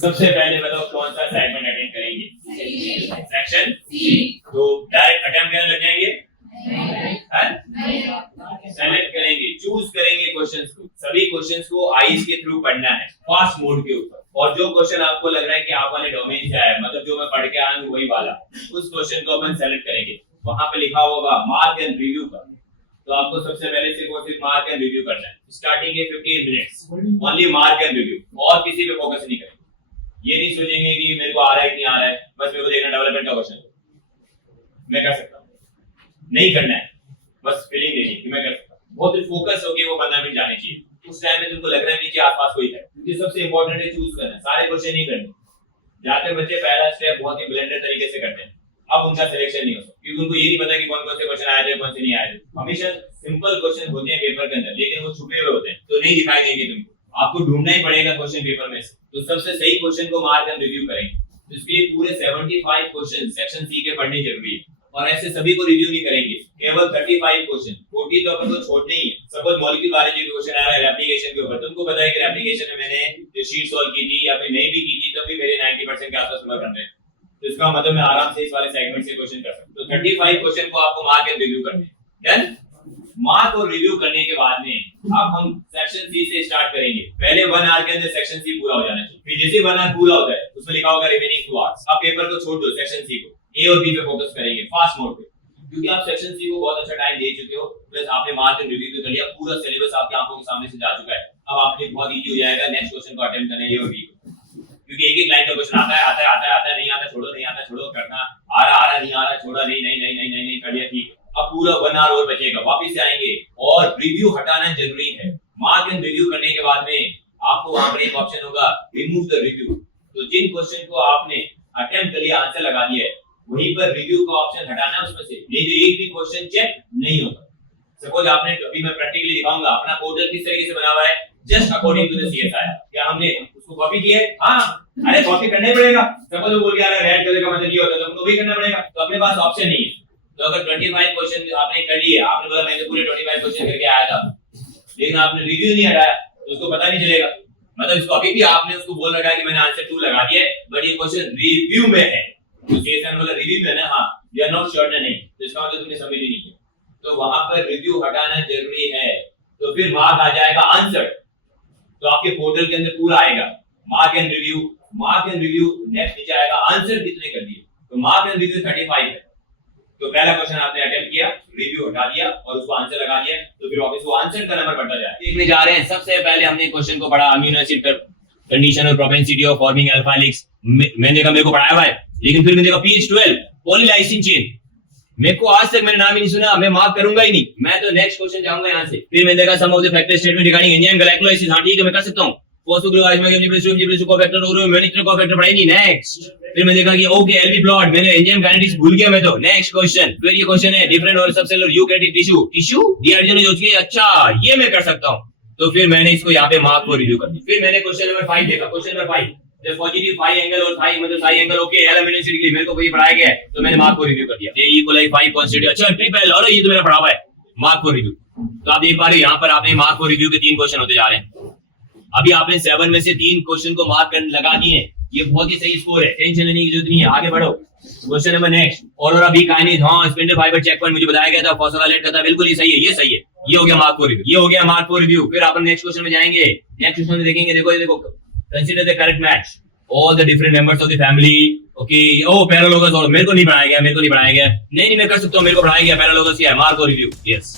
सबसे पहले बताओ कौन सा सेगमेंट अटेंड करेंगे? Section C. तो डायरेक्ट अटेम्प्ट करने लग जाएंगे? सेलेक्ट करेंगे, चूज करेंगे क्वेश्चंस को। सभी क्वेश्चंस को आईज के थ्रू पढ़ना है, फास्ट मोड के ऊपर। और जो क्वेश्चन आपको लग रहा है कि आप वाले डोमेन से आया, मतलब जो मैं पढ़ के आया हूं वही वाला, उस क्वेश्चन को अपन सेलेक्ट करेंगे। वहां पे लिखा होगा मार्क एंड रिव्यू का, तो आपको सबसे पहले सिर्फ मार्क एंड रिव्यू करना है। स्टार्टिंग है 15 minutes, only mark and review, और किसी पे फोकस नहीं करेंगे। ये नहीं सोचेंगे कि मेरे को आ रहा है कि नहीं आ रहा है, बस मेरे को देखना डेवलपमेंट का क्वेश्चन मैं कर सकता हूं, नहीं करना है, बस फीलिंग लेनी कि मैं कर सकता हूं। बहुत फोकस होके वो 15 मिनट जाने चाहिए। उस टाइम में तुमको लग रहा है नीचे आसपास कोई है, क्योंकि सबसे इंपॉर्टेंट है चूज करना, सारे क्वेश्चन नहीं करने। जाते बच्चे पहला स्टेप बहुत ही ब्लेंडर तरीके से करते हैं, अब उनका सिलेक्शन नहीं हो सकता, क्योंकि उनको ये नहीं पता कि कौन कौन से क्वेश्चन आए थे, कौन से नहीं आए थे। हमेशा सिंपल क्वेश्चन होते हैं पेपर के अंदर, लेकिन वो छुपे हुए होते हैं, तो नहीं दिखाई देंगे तुमको, आपको ढूंढना ही पड़ेगा क्वेश्चन पेपर में से। तो सबसे सही क्वेश्चन को मार्क एंड रिव्यू करेंगे। तो इसके लिए पूरे 75 क्वेश्चन सेक्शन सी के पढ़ने जरूरी है, और ऐसे सभी को रिव्यू नहीं करेंगे, केवल 35 क्वेश्चन। 40 तो अपन को छोड़ने ही है। सपोज मॉलिक्यूल बायोलॉजी का क्वेश्चन आ रहा है रेप्लिकेशन के ऊपर, तुमको पता है कि रेप्लिकेशन में मैंने जो शीट सॉल्व की थी या फिर नहीं भी की थी, तब भी मेरे 90% के आसपास नंबर बन रहे हैं। तो इसका मतलब मैं आराम से इस वाले सेगमेंट से क्वेश्चन कर सकता हूं। तो 35 क्वेश्चन को आपको मार्क एंड रिव्यू करने हैं। डन। मार्क और रिव्यू करने के बाद में अब हम सेक्शन सी से स्टार्ट करेंगे। पहले 1 आवर के अंदर सेक्शन सी पूरा हो जाना चाहिए। फिर जैसे 1 आवर पूरा होता है, उसमें लिखा होगा रिमेनिंग 2 आवर्स। अब पेपर को छोड़ दो, सेक्शन सी को ए और बी पे फोकस करेंगे फास्ट मोड पे, क्योंकि आप सेक्शन सी को बहुत अच्छा टाइम दे चुके हो, प्लस आपने मार्क एंड रिव्यू भी कर लिया, पूरा सिलेबस आपकी आंखों के सामने से जा चुका है। अब आपके लिए बहुत इजी हो जाएगा नेक्स्ट क्वेश्चन को अटेम्प्ट करने ए और बी को, क्योंकि एक एक लाइन का क्वेश्चन आता है, नहीं आता छोड़ो, नहीं आता छोड़ो, करना आ रहा नहीं आ रहा छोड़ा, नहीं कर लिया, ठीक है। अब पूरा 1 आवर और बचेगा, वापस से आएंगे, और रिव्यू हटाना जरूरी है। मार्क एंड रिव्यू करने के बाद में आपको वहां पर एक ऑप्शन होगा रिमूव द रिव्यू। तो जिन क्वेश्चन को आपने अटेम्प्ट कर लिया, आंसर लगा दिया है, वहीं पर रिव्यू का ऑप्शन हटाना है उसमें से, नहीं तो एक भी क्वेश्चन चेक नहीं होगा। सपोज आपने, अभी मैं प्रैक्टिकली दिखाऊंगा अपना पोर्टल किस तरीके से बना हुआ है, just according to the CSI. क्या हमने उसको कॉपी किया है? हां, अरे कॉपी करना ही पड़ेगा। सपोज वो बोल के आ रहा है रेड कलर का मतलब ये होता है, तो हमको भी करना पड़ेगा। तो अपने पास ऑप्शन नहीं है। तो अगर 25 क्वेश्चन आपने कर लिए, आपने बोला मैंने पूरे 25 क्वेश्चन करके आया था, लेकिन आपने रिव्यू नहीं हटाया, तो उसको पता नहीं चलेगा। मतलब इसको अभी भी आपने उसको बोल रखा है कि मैंने आंसर 2 लगा दिया है, बट ये क्वेश्चन रिव्यू में है। तो सीएसआई बोला रिव्यू में ना, हां यू आर नॉट श्योर नहीं, तो इसका मतलब तुमने सबमिट ही नहीं किया। तो वहां पर रिव्यू हटाना जरूरी है। तो फिर मार्क आ जाएगा आंसर, तो आपके पोर्टल के अंदर पूरा आएगा मार्क एंड रिव्यू, नेक्स्ट नीचे आएगा आंसर कितने कर दिए। तो मार्क एंड रिव्यू 35 है। तो पहला क्वेश्चन आपने अटेम्प्ट किया, रिव्यू हटा दिया और उसको आंसर लगा दिया, तो फिर वापस वो आंसर का नंबर बढ़ता जाए। देखने जा रहे हैं, सबसे पहले हमने क्वेश्चन को पढ़ा अमीनो एसिड कंडीशन और propensity of forming alpha helix. मैंने देखा मेरे को पढ़ाया हुआ है, लेकिन फिर मैंने देखा pH12 पॉलीलाइसिन चेन, मेरे को आज तक मैंने नाम ही नहीं सुना, मैं मार्क करूंगा ही नहीं, मैं तो नेक्स्ट क्वेश्चन जाऊंगा यहां से। फिर मैंने देखा some of the factor statement regarding enzyme glycolysis, हां ठीक है मैं कर सकता हूं। फोस्फोग्लाइकोलाइसिस कोफैक्टर और मैंने कोफैक्टर पढ़ाई नहीं, नेक्स्ट। फिर मैंने देखा कि ओके एलबी प्लॉट, मैंने एंजाइम काइनेटिक्स भूल गया मैं तो, नेक्स्ट क्वेश्चन। फिर ये क्वेश्चन है डिफरेंट और सबसेलुलर यूकैरियोटिक टिश्यू डीहाइड्रोजन, अच्छा ये मैं कर सकता हूं। तो फिर मैंने इसको यहाँ पे मार्क को रिव्यू कर दिया। फिर मैंने क्वेश्चन नंबर 5 देखा, question number 5 the positive phi angle और थाई मतलब थाई एंगल ओके एलिमेंट एसिड के लिए मेरे को ये पढ़ाया गया है, तो मैंने मार्क को रिव्यू कर दिया। ये इक्वल 5 कॉन्स्टिट्यूट, अच्छा ट्रिपल, और ये तो मेरा पढ़ा हुआ है, मार्क को रिव्यू। तो आप देख पा रहे हो यहाँ पर आपने मार्क को रिव्यू के 3 क्वेश्चन होते जा रहे हैं। अभी आपने 7 में से 3 क्वेश्चन को मार्क कर लगा दिए, ये बहुत ही सही स्कोर है, टेंशन लेने की जरूरत नहीं है, आगे बढ़ो। क्वेश्चन नंबर नेक्स्ट, और अभी काइनेज, हां स्पिंडल फाइबर चेक पॉइंट मुझे बताया गया था, फॉस्फोराइलेट का था, बिल्कुल ये सही है, ये सही है, ये हो गया मार्क को रिव्यू, ये हो गया मार्क को रिव्यू। फिर अपन नेक्स्ट क्वेश्चन में जाएंगे, नेक्स्ट क्वेश्चन में देखेंगे, देखो consider the correct match all the different members of the family, okay ओ पैरालोगस, और मेरे को नहीं पढ़ाया गया, नहीं मैं कर सकता हूं, मेरे को पढ़ाया गया पैरालोगस, या मार्क को रिव्यू, यस।